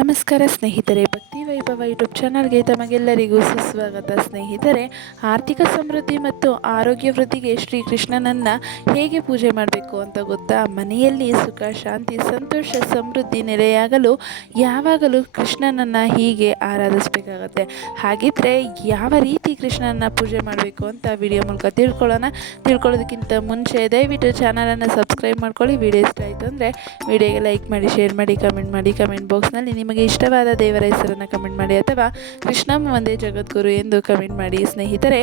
ನಮಸ್ಕಾರ ಸ್ನೇಹಿತರೆ, ಭಕ್ತಿ ವೈಭವ ಯೂಟ್ಯೂಬ್ ಚಾನಲ್ಗೆ ತಮಗೆಲ್ಲರಿಗೂ ಸುಸ್ವಾಗತ. ಸ್ನೇಹಿತರೆ, ಆರ್ಥಿಕ ಸಮೃದ್ಧಿ ಮತ್ತು ಆರೋಗ್ಯ ವೃದ್ಧಿಗೆ ಶ್ರೀ ಕೃಷ್ಣನನ್ನು ಹೇಗೆ ಪೂಜೆ ಮಾಡಬೇಕು ಅಂತ ಗೊತ್ತಾ? ಮನೆಯಲ್ಲಿ ಸುಖ, ಶಾಂತಿ, ಸಂತೋಷ, ಸಮೃದ್ಧಿ ನೆಲೆಯಾಗಲು ಯಾವಾಗಲೂ ಕೃಷ್ಣನನ್ನು ಹೀಗೆ ಆರಾಧಿಸಬೇಕಾಗತ್ತೆ. ಹಾಗಿದ್ರೆ ಯಾವ ರೀತಿ ಕೃಷ್ಣನನ್ನು ಪೂಜೆ ಮಾಡಬೇಕು ಅಂತ ವಿಡಿಯೋ ಮೂಲಕ ತಿಳ್ಕೊಳ್ಳೋದಕ್ಕಿಂತ ಮುಂಚೆ ದಯವಿಟ್ಟು ಚಾನಲನ್ನು ಸಬ್ಸ್ಕ್ರೈಬ್ ಮಾಡ್ಕೊಳ್ಳಿ. ವಿಡಿಯೋ ಇಷ್ಟ ಆಯಿತು ಅಂದರೆ ವಿಡಿಯೋಗೆ ಲೈಕ್ ಮಾಡಿ, ಶೇರ್ ಮಾಡಿ, ಕಮೆಂಟ್ ಬಾಕ್ಸ್ನಲ್ಲಿ ನಿಮಗೆ ಇಷ್ಟವಾದ ದೇವರ ಹೆಸರನ್ನು ಕಮೆಂಟ್ ಮಾಡಿ ಅಥವಾ ಕೃಷ್ಣಂ ಒಂದೇ ಜಗದ್ಗುರು ಎಂದು ಕಮೆಂಟ್ ಮಾಡಿ. ಸ್ನೇಹಿತರೆ,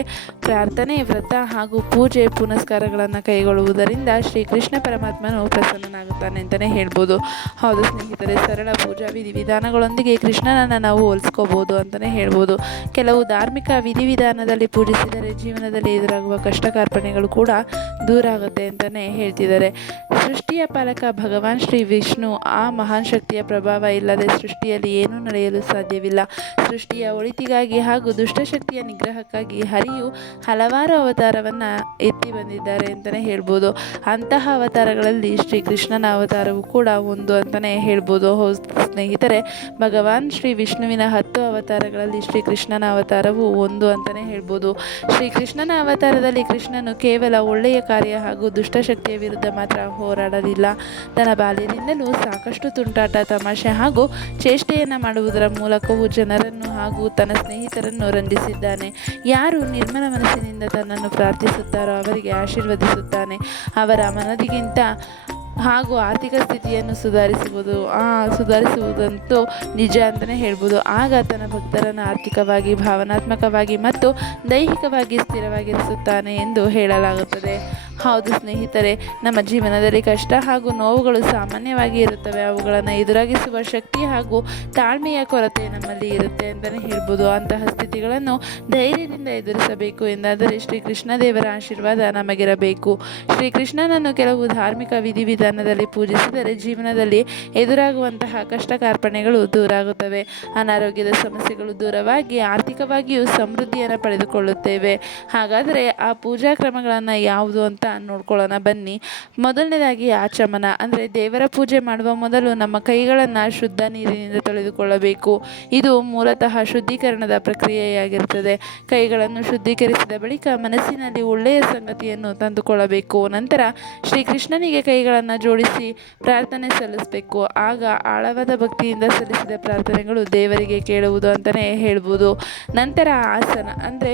ಪ್ರಾರ್ಥನೆ, ವ್ರತ ಹಾಗೂ ಪೂಜೆ ಪುನಸ್ಕಾರಗಳನ್ನು ಕೈಗೊಳ್ಳುವುದರಿಂದ ಶ್ರೀ ಕೃಷ್ಣ ಪರಮಾತ್ಮನು ಪ್ರಸನ್ನನಾಗುತ್ತಾನೆ ಅಂತಲೇ ಹೇಳ್ಬೋದು. ಹೌದು ಸ್ನೇಹಿತರೆ, ಸರಳ ಪೂಜಾ ವಿಧಿವಿಧಾನಗಳೊಂದಿಗೆ ಕೃಷ್ಣನನ್ನು ನಾವು ಹೋಲಿಸ್ಕೋಬೋದು ಅಂತಲೇ ಹೇಳ್ಬೋದು. ಕೆಲವು ಧಾರ್ಮಿಕ ವಿಧಿವಿಧಾನದಲ್ಲಿ ಪೂಜಿಸಿದರೆ ಜೀವನದಲ್ಲಿ ಎದುರಾಗುವ ಕಷ್ಟ ಕಾರ್ಪಣ್ಯಗಳು ಕೂಡ ದೂರ ಆಗುತ್ತೆ ಅಂತಲೇ ಹೇಳ್ತಿದ್ದಾರೆ. ಸೃಷ್ಟಿಯ ಪಾಲಕ ಭಗವಾನ್ ಶ್ರೀ ವಿಷ್ಣು ಆ ಮಹಾನ್ ಶಕ್ತಿಯ ಪ್ರಭಾವ ಇಲ್ಲದೆ ಸೃಷ್ಟಿಯಲ್ಲಿ ಏನೂ ನಡೆಯಲು ಸಾಧ್ಯವಿಲ್ಲ. ಸೃಷ್ಟಿಯ ಒಳಿತಿಗಾಗಿ ಹಾಗೂ ದುಷ್ಟಶಕ್ತಿಯ ನಿಗ್ರಹಕ್ಕಾಗಿ ಹರಿಯು ಹಲವಾರು ಅವತಾರವನ್ನು ಎತ್ತಿ ಬಂದಿದ್ದಾರೆ ಅಂತಲೇ ಹೇಳ್ಬೋದು. ಅಂತಹ ಅವತಾರಗಳಲ್ಲಿ ಶ್ರೀ ಕೃಷ್ಣನ ಅವತಾರವು ಕೂಡ ಒಂದು ಅಂತಲೇ ಹೇಳ್ಬೋದು. ಸ್ನೇಹಿತರೆ, ಭಗವಾನ್ ಶ್ರೀ ವಿಷ್ಣುವಿನ 10 ಅವತಾರಗಳಲ್ಲಿ ಶ್ರೀ ಕೃಷ್ಣನ ಅವತಾರವು ಒಂದು ಅಂತಲೇ ಹೇಳ್ಬೋದು. ಶ್ರೀ ಕೃಷ್ಣನ ಅವತಾರದಲ್ಲಿ ಕೃಷ್ಣನು ಕೇವಲ ಒಳ್ಳೆಯ ಕಾರ್ಯ ಹಾಗೂ ದುಷ್ಟಶಕ್ತಿಯ ವಿರುದ್ಧ ಮಾತ್ರ ಹೋರಾಡಲಿಲ್ಲ. ತನ್ನ ಬಾಲ್ಯದಿಂದಲೂ ಸಾಕಷ್ಟು ತುಂಟಾಟ, ತಮಾಷೆ ಹಾಗೂ ಚೇಷ್ಟೆಯನ್ನು ಮಾಡುವುದರ ಮೂಲಕವೂ ಜನರನ್ನು ಹಾಗೂ ತನ್ನ ಸ್ನೇಹಿತರನ್ನು ರಂಜಿಸಿದ್ದಾನೆ. ಯಾರು ನಿರ್ಮಲ ಮನಸ್ಸಿನಿಂದ ತನ್ನನ್ನು ಪ್ರಾರ್ಥಿಸುತ್ತಾರೋ ಅವರಿಗೆ ಆಶೀರ್ವದಿಸುತ್ತಾನೆ. ಅವರ ಮನದಿಗಿಂತ ಹಾಗೂ ಆರ್ಥಿಕ ಸ್ಥಿತಿಯನ್ನು ಸುಧಾರಿಸುವುದಂತೂ ನಿಜ ಅಂತಲೇ ಹೇಳ್ಬೋದು. ಆಗ ತನ್ನ ಭಕ್ತರನ್ನು ಆರ್ಥಿಕವಾಗಿ, ಭಾವನಾತ್ಮಕವಾಗಿ ಮತ್ತು ದೈಹಿಕವಾಗಿ ಸ್ಥಿರವಾಗಿರಿಸುತ್ತಾನೆ ಎಂದು ಹೇಳಲಾಗುತ್ತದೆ. ಹೌದು ಸ್ನೇಹಿತರೆ, ನಮ್ಮ ಜೀವನದಲ್ಲಿ ಕಷ್ಟ ಹಾಗೂ ನೋವುಗಳು ಸಾಮಾನ್ಯವಾಗಿ ಇರುತ್ತವೆ. ಅವುಗಳನ್ನು ಎದುರಾಗಿಸುವ ಶಕ್ತಿ ಹಾಗೂ ತಾಳ್ಮೆಯ ಕೊರತೆ ನಮ್ಮಲ್ಲಿ ಇರುತ್ತೆ ಅಂತಲೇ ಹೇಳ್ಬೋದು. ಅಂತಹ ಸ್ಥಿತಿಗಳನ್ನು ಧೈರ್ಯದಿಂದ ಎದುರಿಸಬೇಕು ಎಂದಾದರೆ ಶ್ರೀ ಕೃಷ್ಣದೇವರ ಆಶೀರ್ವಾದ ನಮಗಿರಬೇಕು. ಶ್ರೀಕೃಷ್ಣನನ್ನು ಕೆಲವು ಧಾರ್ಮಿಕ ವಿಧಿವಿಧಾನದಲ್ಲಿ ಪೂಜಿಸಿದರೆ ಜೀವನದಲ್ಲಿ ಎದುರಾಗುವಂತಹ ಕಷ್ಟ ಕಾರ್ಪಣ್ಯಗಳು ದೂರಾಗುತ್ತವೆ. ಅನಾರೋಗ್ಯದ ಸಮಸ್ಯೆಗಳು ದೂರವಾಗಿ ಆರ್ಥಿಕವಾಗಿಯೂ ಸಮೃದ್ಧಿಯನ್ನು ಪಡೆದುಕೊಳ್ಳುತ್ತೇವೆ. ಹಾಗಾದರೆ ಆ ಪೂಜಾ ಕ್ರಮಗಳನ್ನು ಯಾವುದು ಅಂತ ನೋಡ್ಕೊಳ್ಳೋಣ ಬನ್ನಿ. ಮೊದಲನೇದಾಗಿ ಆಚಮನ, ಅಂದರೆ ದೇವರ ಪೂಜೆ ಮಾಡುವ ಮೊದಲು ನಮ್ಮ ಕೈಗಳನ್ನು ಶುದ್ಧ ನೀರಿನಿಂದ ತೊಳೆದುಕೊಳ್ಳಬೇಕು. ಇದು ಮೂಲತಃ ಶುದ್ಧೀಕರಣದ ಪ್ರಕ್ರಿಯೆಯಾಗಿರುತ್ತದೆ. ಕೈಗಳನ್ನು ಶುದ್ಧೀಕರಿಸಿದ ಬಳಿಕ ಮನಸ್ಸಿನಲ್ಲಿ ಒಳ್ಳೆಯ ಸಂಗತಿಯನ್ನು ತಂದುಕೊಳ್ಳಬೇಕು. ನಂತರ ಶ್ರೀಕೃಷ್ಣನಿಗೆ ಕೈಗಳನ್ನು ಜೋಡಿಸಿ ಪ್ರಾರ್ಥನೆ ಸಲ್ಲಿಸಬೇಕು. ಆಗ ಆಳವಾದ ಭಕ್ತಿಯಿಂದ ಸಲ್ಲಿಸಿದ ಪ್ರಾರ್ಥನೆಗಳು ದೇವರಿಗೆ ಕೇಳುವುದು ಅಂತಲೇ ಹೇಳ್ಬೋದು. ನಂತರ ಆಸನ, ಅಂದರೆ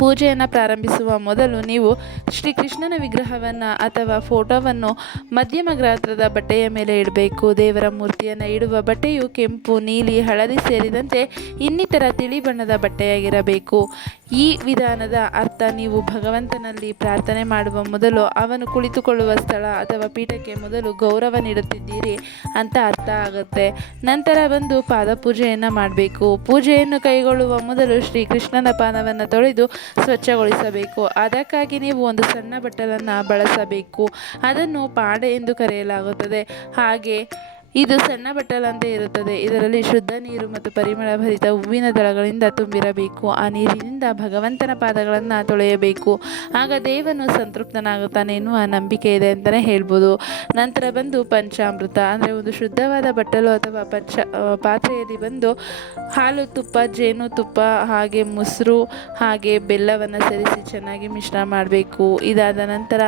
ಪೂಜೆಯನ್ನು ಪ್ರಾರಂಭಿಸುವ ಮೊದಲು ನೀವು ಶ್ರೀಕೃಷ್ಣನ ವಿಗ್ರಹವನ್ನು ಅಥವಾ ಫೋಟೋವನ್ನು ಮಧ್ಯಮ ಗಾತ್ರದ ಬಟ್ಟೆಯ ಮೇಲೆ ಇಡಬೇಕು. ದೇವರ ಮೂರ್ತಿಯನ್ನು ಇಡುವ ಬಟ್ಟೆಯು ಕೆಂಪು, ನೀಲಿ, ಹಳದಿ ಸೇರಿದಂತೆ ಇನ್ನಿತರ ತಿಳಿ ಬಣ್ಣದ ಬಟ್ಟೆಯಾಗಿರಬೇಕು. ಈ ವಿಧಾನದ ಅರ್ಥ ನೀವು ಭಗವಂತನಲ್ಲಿ ಪ್ರಾರ್ಥನೆ ಮಾಡುವ ಮೊದಲು ಅವನು ಕುಳಿತುಕೊಳ್ಳುವ ಸ್ಥಳ ಅಥವಾ ಪೀಠಕ್ಕೆ ಮೊದಲು ಗೌರವ ನೀಡುತ್ತಿದ್ದೀರಿ ಅಂತ ಅರ್ಥ ಆಗುತ್ತೆ. ನಂತರ ಬಂದು ಪಾದಪೂಜೆಯನ್ನು ಮಾಡಬೇಕು. ಪೂಜೆಯನ್ನು ಕೈಗೊಳ್ಳುವ ಮೊದಲು ಶ್ರೀಕೃಷ್ಣನ ಪಾದವನ್ನು ತೊಳೆದು ಸ್ವಚ್ಛಗೊಳಿಸಬೇಕು. ಅದಕ್ಕಾಗಿ ನೀವು ಒಂದು ಸಣ್ಣ ಬಟ್ಟಲನ್ನು ಬಳಸಬೇಕು. ಅದನ್ನು ಪಾಡೆ ಎಂದು ಕರೆಯಲಾಗುತ್ತದೆ. ಹಾಗೆ ಇದು ಸಣ್ಣ ಬಟ್ಟಲಂತೆ ಇರುತ್ತದೆ. ಇದರಲ್ಲಿ ಶುದ್ಧ ನೀರು ಮತ್ತು ಪರಿಮಳ ಭರಿತ ಹೂವಿನ ದಳಗಳಿಂದ ತುಂಬಿರಬೇಕು. ಆ ನೀರಿನಿಂದ ಭಗವಂತನ ಪಾದಗಳನ್ನು ತೊಳೆಯಬೇಕು. ಆಗ ದೇವನು ಸಂತೃಪ್ತನಾಗುತ್ತಾನೆ ಎನ್ನುವ ನಂಬಿಕೆ ಇದೆ ಅಂತಲೇ ಹೇಳ್ಬೋದು. ನಂತರ ಬಂದು ಪಂಚಾಮೃತ, ಅಂದರೆ ಒಂದು ಶುದ್ಧವಾದ ಬಟ್ಟಲು ಅಥವಾ ಪಾತ್ರೆಯಲ್ಲಿ ಬಂದು ಹಾಲು, ತುಪ್ಪ, ಜೇನುತುಪ್ಪ, ಹಾಗೆ ಮೊಸರು, ಹಾಗೆ ಬೆಲ್ಲವನ್ನು ಸೇರಿಸಿ ಚೆನ್ನಾಗಿ ಮಿಶ್ರಣ ಮಾಡಬೇಕು. ಇದಾದ ನಂತರ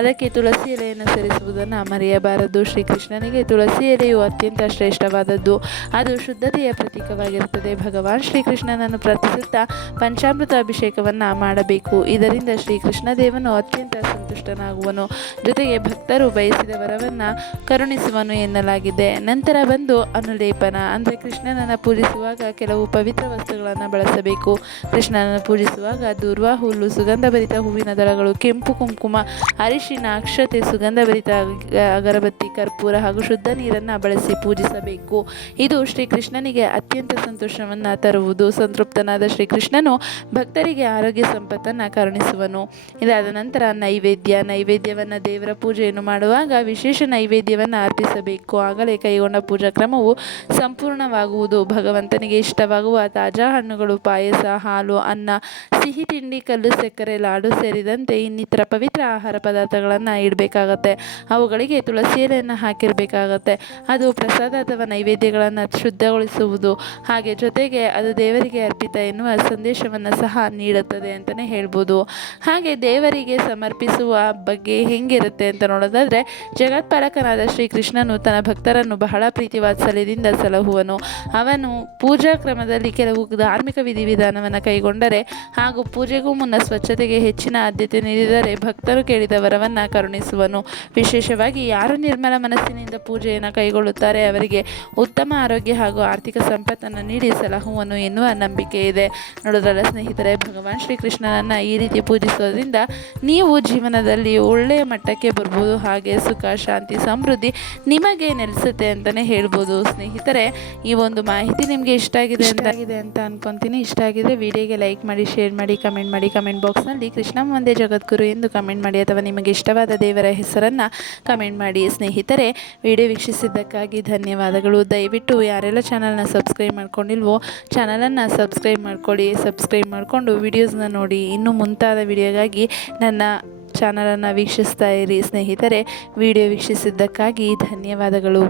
ಅದಕ್ಕೆ ತುಳಸಿ ಎಲೆಯನ್ನು ಸೇರಿಸುವುದನ್ನು ಮರೆಯಬಾರದು. ಶ್ರೀಕೃಷ್ಣನಿಗೆ ತುಳಸಿ ಎಲೆಯು ಅತ್ಯಂತ ಶ್ರೇಷ್ಠವಾದದ್ದು. ಅದು ಶುದ್ಧತೆಯ ಪ್ರತೀಕವಾಗಿರುತ್ತದೆ. ಭಗವಾನ್ ಶ್ರೀಕೃಷ್ಣನನ್ನು ಪ್ರಾರ್ಥಿಸುತ್ತಾ ಪಂಚಾಮೃತ ಅಭಿಷೇಕವನ್ನು ಮಾಡಬೇಕು. ಇದರಿಂದ ಶ್ರೀಕೃಷ್ಣ ದೇವನು ಅತ್ಯಂತ ಸಂತುಷ್ಟನಾಗುವನು, ಜೊತೆಗೆ ಭಕ್ತರು ಬಯಸಿದ ವರವನ್ನು ಕರುಣಿಸುವನು ಎನ್ನಲಾಗಿದೆ. ನಂತರ ಬಂದು ಅನುಲೇಪನ, ಅಂದರೆ ಕೃಷ್ಣನನ್ನು ಪೂಜಿಸುವಾಗ ಕೆಲವು ಪವಿತ್ರ ವಸ್ತುಗಳನ್ನು ಬಳಸಬೇಕು. ಕೃಷ್ಣನನ್ನು ಪೂಜಿಸುವಾಗ ದೂರ್ವ ಹುಲ್ಲು, ಸುಗಂಧಭರಿತ ಹೂವಿನ ದಳಗಳು, ಕೆಂಪು ಕುಂಕುಮ, ಅರಿಶಿನ, ಅಕ್ಷತೆ, ಸುಗಂಧಭರಿತ ಅಗರಬತ್ತಿ, ಕರ್ಪೂರ ಹಾಗೂ ಶುದ್ಧ ನೀರನ್ನು ಬಳಸಿ ಪೂಜಿಸಬೇಕು. ಇದು ಶ್ರೀಕೃಷ್ಣನಿಗೆ ಅತ್ಯಂತ ಸಂತೋಷವನ್ನು ತರುವುದು. ಸಂತೃಪ್ತನಾದ ಶ್ರೀಕೃಷ್ಣನು ಭಕ್ತರಿಗೆ ಆರೋಗ್ಯ ಸಂಪತ್ತನ್ನು ಕರುಣಿಸುವನು. ಇದಾದ ನಂತರ ನೈವೇದ್ಯವನ್ನು ದೇವರ ಪೂಜೆಯನ್ನು ಮಾಡುವಾಗ ವಿಶೇಷ ನೈವೇದ್ಯವನ್ನು ಅರ್ಪಿಸಬೇಕು. ಆಗಲೇ ಕೈಗೊಂಡ ಪೂಜಾ ಕ್ರಮವು ಸಂಪೂರ್ಣವಾಗುವುದು. ಭಗವಂತನಿಗೆ ಇಷ್ಟವಾಗುವ ತಾಜಾ ಹಣ್ಣುಗಳು, ಪಾಯಸ, ಹಾಲು, ಅನ್ನ, ಸಿಹಿ ತಿಂಡಿ, ಕಲ್ಲು ಸಕ್ಕರೆ, ಲಾಡು ಸೇರಿದಂತೆ ಇನ್ನಿತರ ಪವಿತ್ರ ಆಹಾರ ಪದಾರ್ಥಗಳನ್ನು ಇಡಬೇಕಾಗತ್ತೆ. ಅವುಗಳಿಗೆ ತುಳಸಿ ಎಲೆಯನ್ನು ಹಾಕಿರಬೇಕಾಗತ್ತೆ. ಅದು ಪ್ರಸಾದ ಅಥವಾ ನೈವೇದ್ಯಗಳನ್ನು ಶುದ್ಧಗೊಳಿಸುವುದು, ಹಾಗೆ ಜೊತೆಗೆ ಅದು ದೇವರಿಗೆ ಅರ್ಪಿತ ಎನ್ನುವ ಸಂದೇಶವನ್ನು ಸಹ ನೀಡುತ್ತದೆ ಅಂತಲೇ ಹೇಳ್ಬೋದು. ಹಾಗೆ ದೇವರಿಗೆ ಸಮರ್ಪಿಸುವ ಬಗ್ಗೆ ಹೆಂಗಿರುತ್ತೆ ಅಂತ ನೋಡೋದಾದರೆ, ಜಗತ್ಪಾಲಕನಾದ ಶ್ರೀಕೃಷ್ಣನು ತನ್ನ ಭಕ್ತರನ್ನು ಬಹಳ ಪ್ರೀತಿ ವಾತ್ಸಲ್ಯದಿಂದ ಸಲಹುವನು. ಅವನು ಪೂಜಾ ಕ್ರಮದಲ್ಲಿ ಕೆಲವು ಧಾರ್ಮಿಕ ವಿಧಿವಿಧಾನವನ್ನು ಕೈಗೊಂಡರೆ ಹಾಗೂ ಪೂಜೆಗೂ ಮುನ್ನ ಸ್ವಚ್ಛತೆಗೆ ಹೆಚ್ಚಿನ ಆದ್ಯತೆ ನೀಡಿದರೆ ಭಕ್ತರು ಕೇಳಿದ ವರವನ್ನು ಕರುಣಿಸುವನು. ವಿಶೇಷವಾಗಿ ಯಾರು ನಿರ್ಮಲ ಮನಸ್ಸಿನಿಂದ ಪೂಜೆಯನ್ನು ಕೈಗೊಳ್ಳುತ್ತಾರೆ ಅವರಿಗೆ ಉತ್ತಮ ಆರೋಗ್ಯ ಹಾಗೂ ಆರ್ಥಿಕ ಸಂಪತ್ತನ್ನು ನೀಡಿ ಸಲಹುವನು ಎನ್ನುವ ನಂಬಿಕೆ ಇದೆ. ನೋಡೋದ್ರಲ್ಲ ಸ್ನೇಹಿತರೆ, ಭಗವಾನ್ ಶ್ರೀಕೃಷ್ಣನನ್ನು ಈ ರೀತಿ ಪೂಜಿಸೋದ್ರಿಂದ ನೀವು ಜೀವನದಲ್ಲಿ ಒಳ್ಳೆಯ ಮಟ್ಟಕ್ಕೆ ಬರ್ಬೋದು, ಹಾಗೆ ಸುಖ ಶಾಂತಿ ಸಮೃದ್ಧಿ ನಿಮಗೆ ನೆಲೆಸುತ್ತೆ ಅಂತಲೇ ಹೇಳ್ಬೋದು. ಸ್ನೇಹಿತರೆ, ಈ ಒಂದು ಮಾಹಿತಿ ನಿಮಗೆ ಇಷ್ಟ ಆಗಿದೆ ಅಂತ ಅನ್ಕೊತೀನಿ. ಇಷ್ಟ ಆಗಿದ್ರೆ ವಿಡಿಯೋಗೆ ಲೈಕ್ ಮಾಡಿ, ಶೇರ್ ಮಾಡಿ, ಕಮೆಂಟ್ ಮಾಡಿ. ಕಮೆಂಟ್ ಬಾಕ್ಸ್ನಲ್ಲಿ ಕೃಷ್ಣ ಒಂದೇ ಜಗದ್ಗುರು ಎಂದು ಕಮೆಂಟ್ ಮಾಡಿ, ಅಥವಾ ನಿಮಗೆ ಇಷ್ಟವಾದ ದೇವರ ಹೆಸರನ್ನು ಕಮೆಂಟ್ ಮಾಡಿ. ಸ್ನೇಹಿತರೆ, ವಿಡಿಯೋ ವೀಕ್ಷಿಸಿದ್ದಕ್ಕಾಗಿ ಧನ್ಯವಾದಗಳು. ದಯವಿಟ್ಟು ಯಾರೆಲ್ಲ ಚಾನಲ್ನ ಸಬ್ಸ್ಕ್ರೈಬ್ ಮಾಡ್ಕೊಂಡಿಲ್ವೋ ಚಾನಲನ್ನು ಸಬ್ಸ್ಕ್ರೈಬ್ ಮಾಡ್ಕೊಳ್ಳಿ. ಸಬ್ಸ್ಕ್ರೈಬ್ ಮಾಡಿಕೊಂಡು ವಿಡಿಯೋಸ್ನ ನೋಡಿ. ಇನ್ನೂ ಮುಂತಾದ ವಿಡಿಯೋಗಾಗಿ ನನ್ನ ಚಾನಲನ್ನು ವೀಕ್ಷಿಸ್ತಾ ಇರಿ. ಸ್ನೇಹಿತರೆ, ವಿಡಿಯೋ ವೀಕ್ಷಿಸಿದ್ದಕ್ಕಾಗಿ ಧನ್ಯವಾದಗಳು.